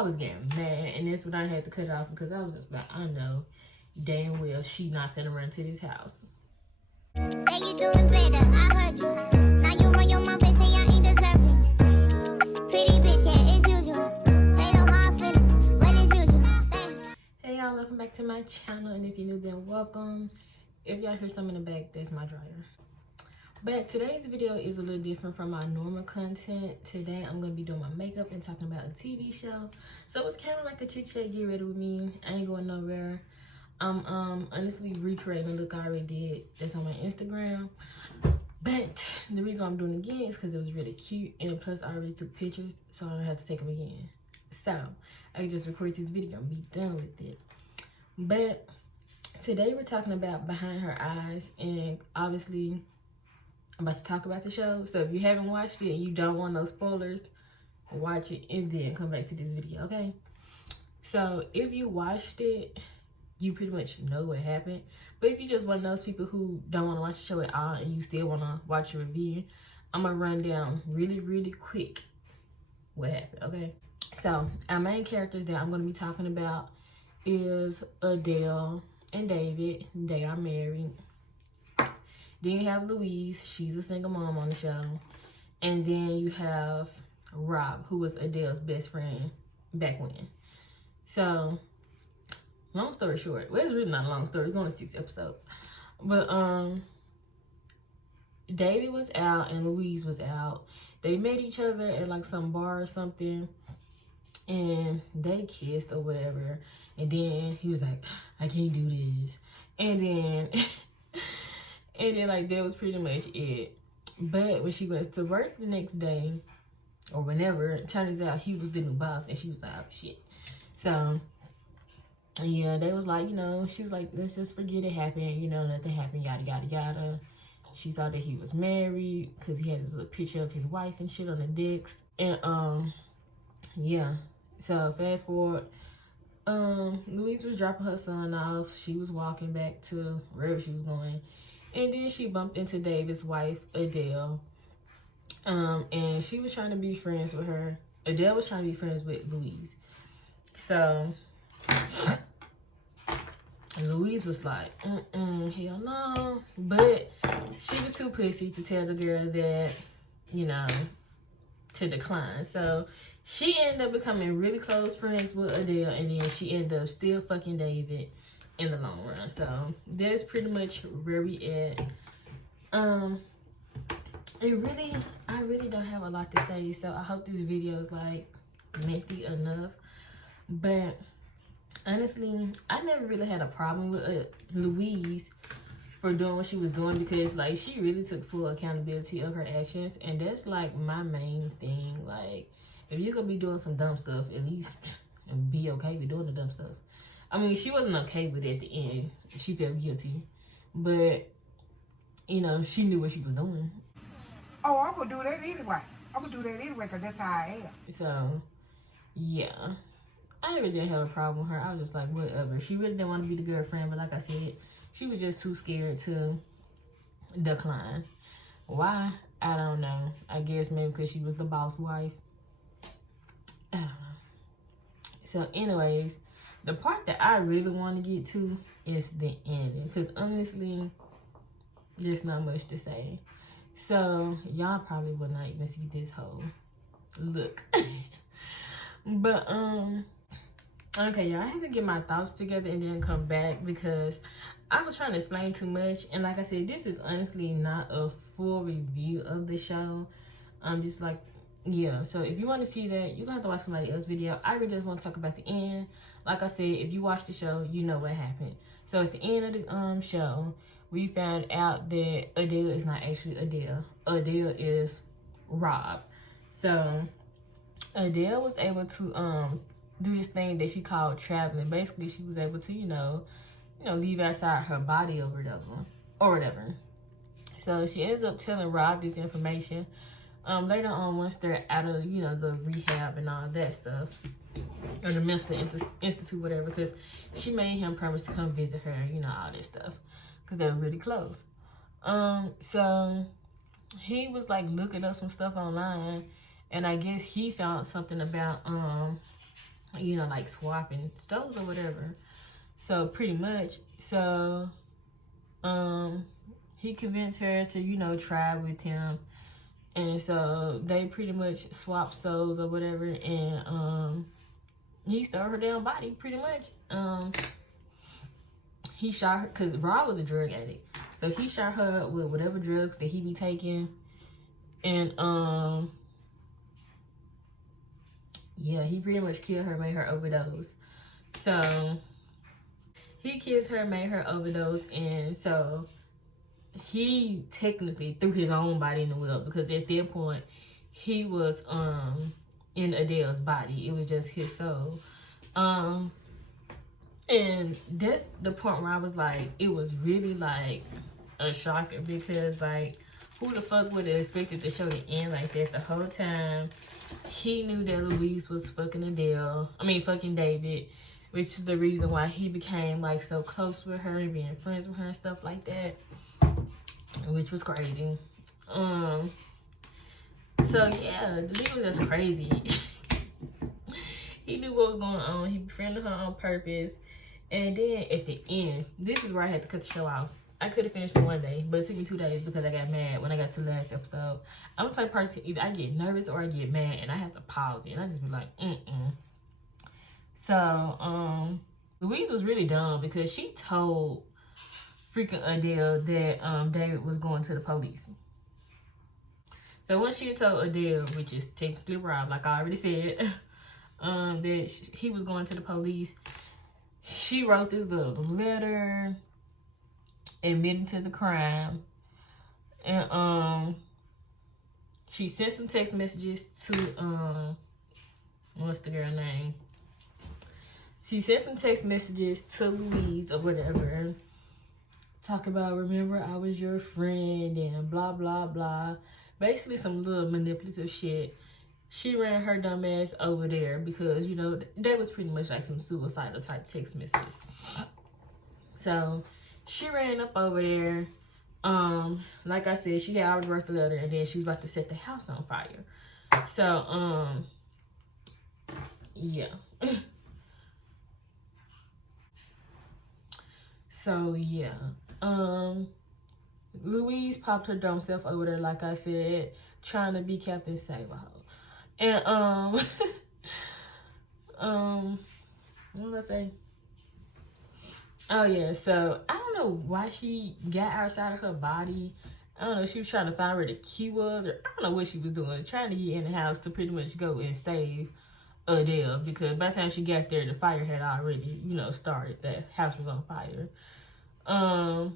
I was getting mad, and that's when I had to cut it off because I was just like, I know damn well she not finna run to this house. Say you doing better, I heard you. Now you run your mouth and say I ain't deserving. Pretty bitch, yeah, it's usual. Say no hard feelings, well it's mutual. Hey y'all, welcome back to my channel, and if you're new, then welcome. If y'all hear something in the back, that's my dryer. But today's video is a little different from my normal content. Today I'm gonna be doing my makeup and talking about a TV show. So it's kind of like a chit chat, get ready with me. I ain't going nowhere. I'm honestly recreating a look I already did that's on my Instagram. But the reason why I'm doing it again is because it was really cute, and plus I already took pictures, so I don't have to take them again. So I can just record this video and be done with it. But today we're talking about Behind Her Eyes, and obviously I'm about to talk about the show. So if you haven't watched it and you don't want no spoilers, watch it and then come back to this video, okay? So if you watched it, you pretty much know what happened. But if you just one of those people who don't want to watch the show at all and you still want to watch a review, I'm going to run down really quick what happened, okay? So our main characters that I'm going to be talking about is Adele and David. They are married. Then you have Louise. She's a single mom on the show. And then you have Rob, who was Adele's best friend back when. So long story short, well, it's really not a long story. It's only 6 episodes. But David was out and Louise was out. They met each other at like some bar or something, and they kissed or whatever. And then he was like, I can't do this. And then like that was pretty much it. But when she went to work the next day or whenever, it turns out he was the new boss, and she was like, oh shit. So yeah, they was like, you know, she was like, let's just forget it happened, you know, nothing happened, yada yada yada. She saw that he was married because he had this little picture of his wife and shit on the decks. And yeah, so fast forward, Louise was dropping her son off. She was walking back to wherever she was going, and then she bumped into David's wife, Adele. And she was trying to be friends with her. Adele was trying to be friends with Louise. So Louise was like, hell no. But she was too pussy to tell the girl that, you know, to decline. So she ended up becoming really close friends with Adele, and then she ended up still fucking David in the long run. So that's pretty much where we at. I really don't have a lot to say, so I hope this video is like lengthy enough. But honestly, I never really had a problem with Louise for doing what she was doing, because like she really took full accountability of her actions, and that's like my main thing. Like, if you're gonna be doing some dumb stuff, at least be okay with doing the dumb stuff. I mean, she wasn't okay with it at the end. She felt guilty, but you know, she knew what she was doing. Oh, I'm gonna do that anyway. I'm gonna do that anyway because that's how I am. So yeah, I really didn't have a problem with her. I was just like, whatever. She really didn't want to be the girlfriend, but like I said, she was just too scared to decline. Why? I don't know. I guess maybe because she was the boss wife. I don't know. So anyways, the part that I really want to get to is the ending, because honestly, there's not much to say. So y'all probably will not even see this whole look. But okay, y'all, I have to get my thoughts together and then come back, because I was trying to explain too much. And like I said, this is honestly not a full review of the show. Just like, yeah, so if you want to see that, you're gonna have to watch somebody else's video. I really just want to talk about the end. Like I said, if you watch the show, you know what happened. So at the end of the show, we found out that Adele is not actually Adele. Adele is Rob. So Adele was able to do this thing that she called traveling. Basically, she was able to, you know, leave outside her body or whatever. So she ends up telling Rob this information. Later on, once they're out of, you know, the rehab and all that stuff, or the mental institute, whatever, because she made him promise to come visit her, you know, all this stuff, because they were really close. So he was like looking up some stuff online, and I guess he found something about you know, like swapping stoves or whatever. So pretty much, so he convinced her to, you know, try with him. And so they pretty much swapped souls or whatever, and he stole her damn body pretty much. He shot her because Rob was a drug addict, so he shot her with whatever drugs that he be taking, and yeah, he pretty much killed her, made her overdose. So he killed her, made her overdose, and so he technically threw his own body in the well, because at that point he was in Adele's body. It was just his soul. And that's the point where I was like, it was really like a shocker, because like, who the fuck would have expected the show to end like that? The whole time he knew that Louise was fucking fucking David, which is the reason why he became like so close with her and being friends with her and stuff like that, which was crazy. So yeah, the nigga was just crazy. He knew what was going on. He befriended her on purpose. And then at the end, this is where I had to cut the show off. I could have finished it one day, but it took me 2 days because I got mad when I got to the last episode. I'm the type of person, either I get nervous or I get mad, and I have to pause it. And I just be like, So, Louise was really dumb because she told freaking Adele that David was going to the police. So once she told Adele, which is technically Rob, like I already said, that he was going to the police, she wrote this little letter admitting to the crime, and she sent some text messages to what's the girl name? She sent some text messages to Louise or whatever, talk about, remember I was your friend and blah blah blah, basically some little manipulative shit. She ran her dumb ass over there because, you know, that was pretty much like some suicidal type text messages. So she ran up over there. Like I said, she had already wrote the letter, and then she was about to set the house on fire. So, yeah. So, yeah. Louise popped her dumb self over there, like I said, trying to be Captain Save-A-Ho. And, what was I saying? Oh, yeah, so I don't know why she got outside of her body. I don't know, she was trying to find where the key was, or I don't know what she was doing, trying to get in the house to pretty much go and save Adele, because by the time she got there, the fire had already, you know, started. The house was on fire. Oh,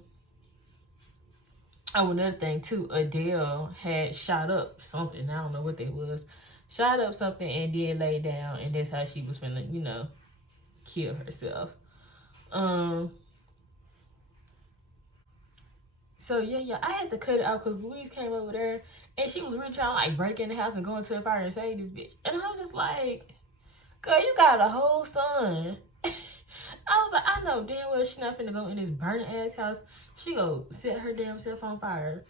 another thing, too, Adele had shot up something. I don't know what that was. Shot up something and then lay down, and that's how she was finna, you know, kill herself. So yeah, I had to cut it out because Louise came over there and she was really trying to like break in the house and go into the fire and save this bitch. And I was just like, girl, you got a whole son. I was like, I know damn well she not finna go in this burning ass house. She go set her damn self on fire.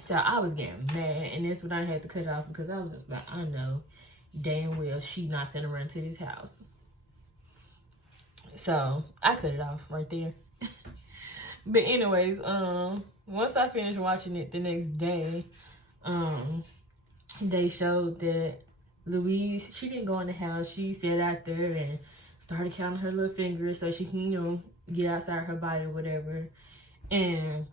So I was getting mad, and that's when I had to cut it off, because I was just like, I know damn well she not finna run to this house. So I cut it off right there. But anyways, once I finished watching it the next day, they showed that Louise, she didn't go in the house. She sat out there and started counting her little fingers so she can, you know, get outside her body or whatever. And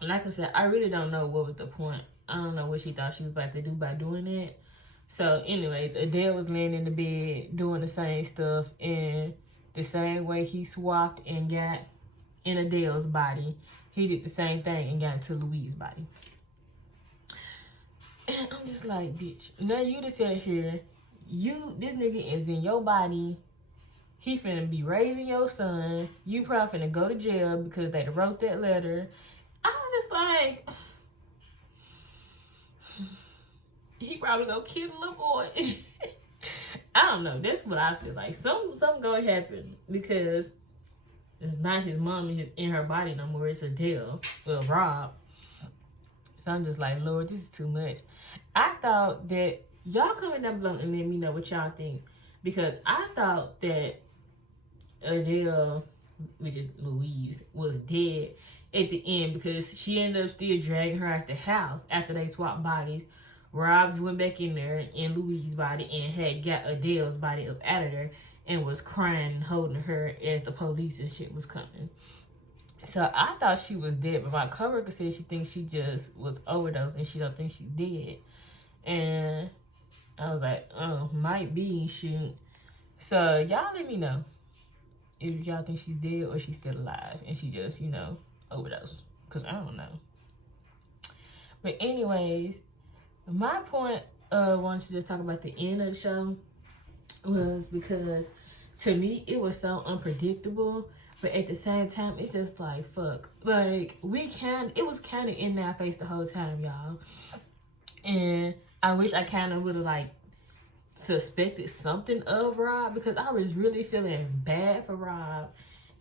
like I said, I really don't know what was the point. I don't know what she thought she was about to do by doing it. So anyways, Adele was laying in the bed doing the same stuff, and the same way he swapped and got in Adele's body, he did the same thing and got into Louise's body. And I'm just like, bitch, now you just sat here, this nigga is in your body, he finna be raising your son, you probably finna go to jail because they wrote that letter. I was just like, he probably gonna kill the little boy. I don't know, that's what I feel like. Something gonna happen, because it's not his mom in her body no more. It's Adele, well, Rob. So I'm just like, Lord, this is too much. I thought that y'all comment down below and let me know what y'all think. because I thought that Adele, which is Louise, was dead at the end because she ended up still dragging her out the house after they swapped bodies. Rob went back in there in Louise's body and had got Adele's body up out of there and was crying and holding her as the police and shit was coming. So I thought she was dead, but my coworker said she thinks she just was overdosed and she don't think she dead. And I was like, oh, might be, shoot. So y'all let me know if y'all think she's dead or she's still alive and she just, you know, overdosed. Because I don't know. But anyways, my point of wanting to just talk about the end of the show was because to me it was so unpredictable, but at the same time it's just like fuck. Like it was kind of in our face the whole time, y'all. And I wish I kind of would have like suspected something of Rob because I was really feeling bad for Rob,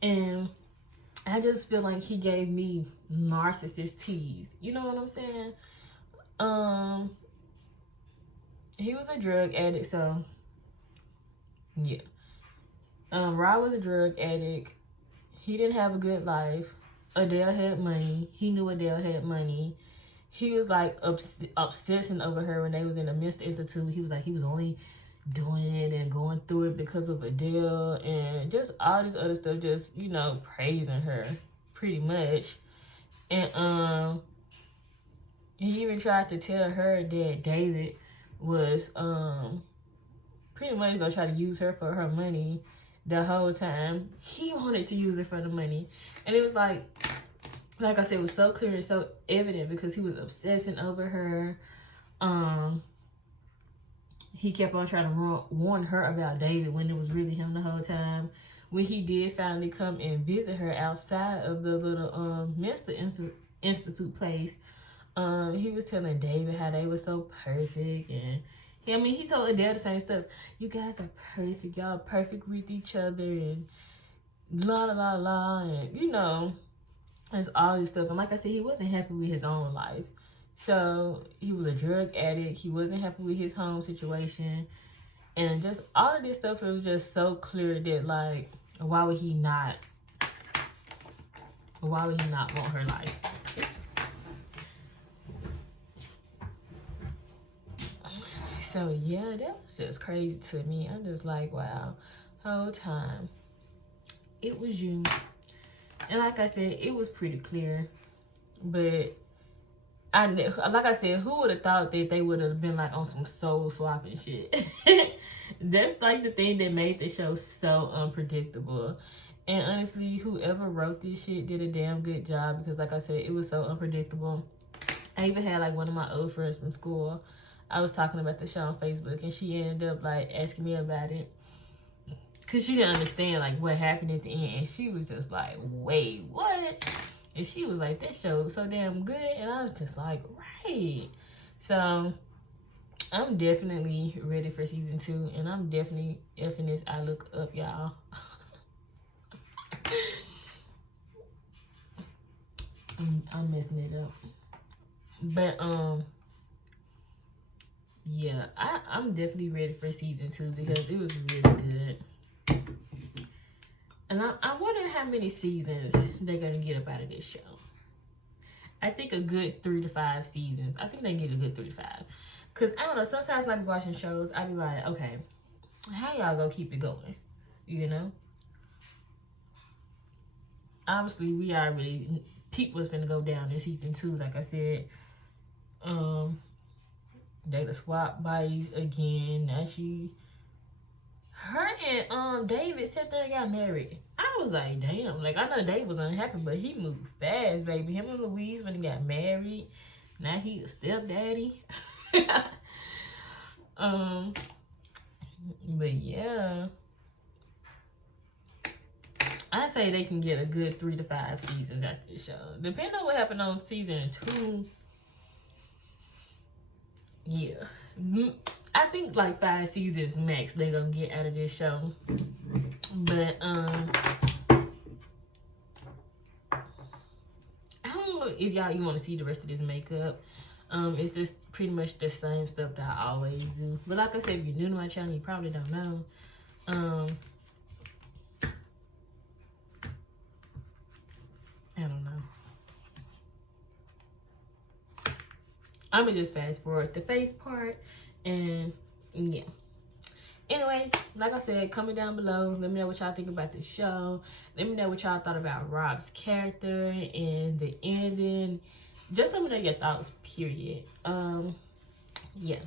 and I just feel like he gave me narcissist tease. You know what I'm saying? He was a drug addict, so yeah. Rob was a drug addict. He didn't have a good life. Adele had money. He knew Adele had money. He was like obsessing over her when they was in the Mental Institute. He was like, he was only doing it and going through it because of Adele and just all this other stuff, just, you know, praising her pretty much. And he even tried to tell her that David was pretty much gonna try to use her for her money the whole time. He wanted to use her for the money. And it was like I said, it was so clear and so evident because he was obsessing over her. He kept on trying to warn her about David when it was really him the whole time. When he did finally come and visit her outside of the little Mental Institute place, he was telling David how they were so perfect, and he told Adele the same stuff. You guys are perfect, y'all perfect with each other, and la la la la, and you know, it's all this stuff. And like I said, he wasn't happy with his own life. So he was a drug addict. He wasn't happy with his home situation, and just all of this stuff. It was just so clear that like, why would he not want her life? So yeah, that was just crazy to me. I'm just like, wow, whole time it was you. And like I said, it was pretty clear, but like I said, who would have thought that they would have been like on some soul swapping shit? That's like the thing that made the show so unpredictable. And honestly, whoever wrote this shit did a damn good job because like I said, it was so unpredictable. I even had like one of my old friends from school. I was talking about the show on Facebook and she ended up like asking me about it because she didn't understand like what happened at the end. And she was just like, wait, what? And she was like, that show was so damn good. And I was just like, right. So I'm definitely ready for season 2. And I'm definitely effing this I Look Up, y'all. I'm messing it up. But yeah, I'm definitely ready for season 2 because it was really good. And I wonder how many seasons they're going to get up out of this show. I think a good 3 to 5 seasons. I think they get a good 3 to 5. Because, I don't know, sometimes when I be watching shows, I be like, okay, how y'all gonna keep it going? You know? Obviously, we already peep what's gonna go down in season 2, like I said. They the swap bodies again. Now her and David sat there and got married. I was like, damn. Like, I know David was unhappy, but he moved fast, baby. Him and Louise, when they got married, now he a stepdaddy. But yeah, I say they can get a good 3 to 5 seasons after the show. Depending on what happened on season 2. Yeah. I think like 5 seasons max they gonna get out of this show. But I don't know if y'all even want to see the rest of this makeup. It's just pretty much the same stuff that I always do. But like I said, if you're new to my channel, you probably don't know. I don't know. I'm gonna just fast forward the face part, and yeah. Anyways, like I said, comment down below. Let me know what y'all think about this show. Let me know what y'all thought about Rob's character and the ending. Just let me know your thoughts, period. Yeah.